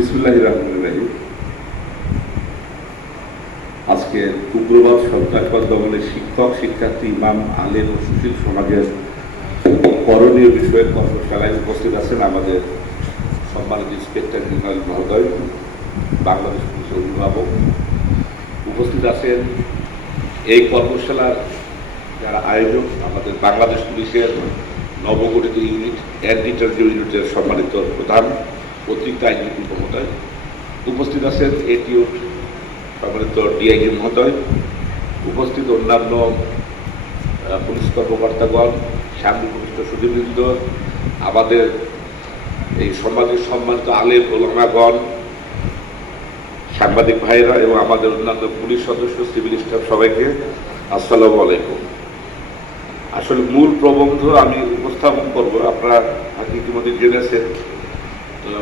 বিসমিল্লাহির রহমানির রহিম। আজকে উগ্রবাদ সন্ত্রাসবাদ দমনের শিক্ষক, শিক্ষার্থী, ইমাম, আলেম ও সুশীল সমাজের করণীয় বিষয়ে কর্মশালায় উপস্থিত আছেন আমাদের সম্মানিত ইন্সপেক্টর জেনারেল মহোদয়, বাংলাদেশ পুলিশের অভিভাবক। উপস্থিত আছেন এই কর্মশালার যারা আয়োজক, আমাদের বাংলাদেশ পুলিশের নবগঠিত ইউনিট অ্যান্টি-টেররিজম ইউনিটের সম্মানিত প্রধান অতিরিক্ত আইনজীবী মহোদয়। উপস্থিত আছেন এটিও সম্মানিত ডিআইজি মহোদয়। উপস্থিত অন্যান্য পুলিশ কর্মকর্তাগণ, সাংবাদিক সুধীবৃন্দ, আমাদের এই সমাজের সম্মানিত আলেম ওলামাগণ, সাংবাদিক ভাইরা এবং আমাদের অন্যান্য পুলিশ সদস্য, সিভিল স্টাফ, সবাইকে আসসালামু আলাইকুম। আসলে মূল প্রবন্ধ আমি উপস্থাপন করব, আপনারা ইতিমধ্যে জেনেছেন। তো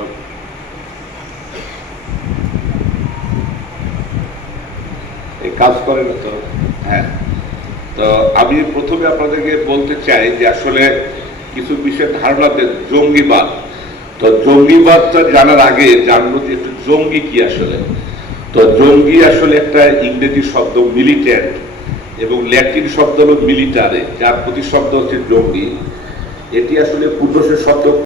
এই কাজ করেন তো, হ্যাঁ। তো আমি প্রথমে আপনাদেরকে বলতে চাই যে আসলে কিছু বিষয়ে ধারণা দেন। জঙ্গিবাদ, তো জঙ্গিবাদটা জানার আগে জানবো যে একটু জঙ্গি কি আসলে। তো জঙ্গি আসলে একটা ইংরেজি শব্দ মিলিট্যান্ট, এবং ল্যাটিন শব্দ হলো মিলিটারে, যার প্রতিশব্দ হচ্ছে জঙ্গি। এটি আসলে পূর্বশের শব্দ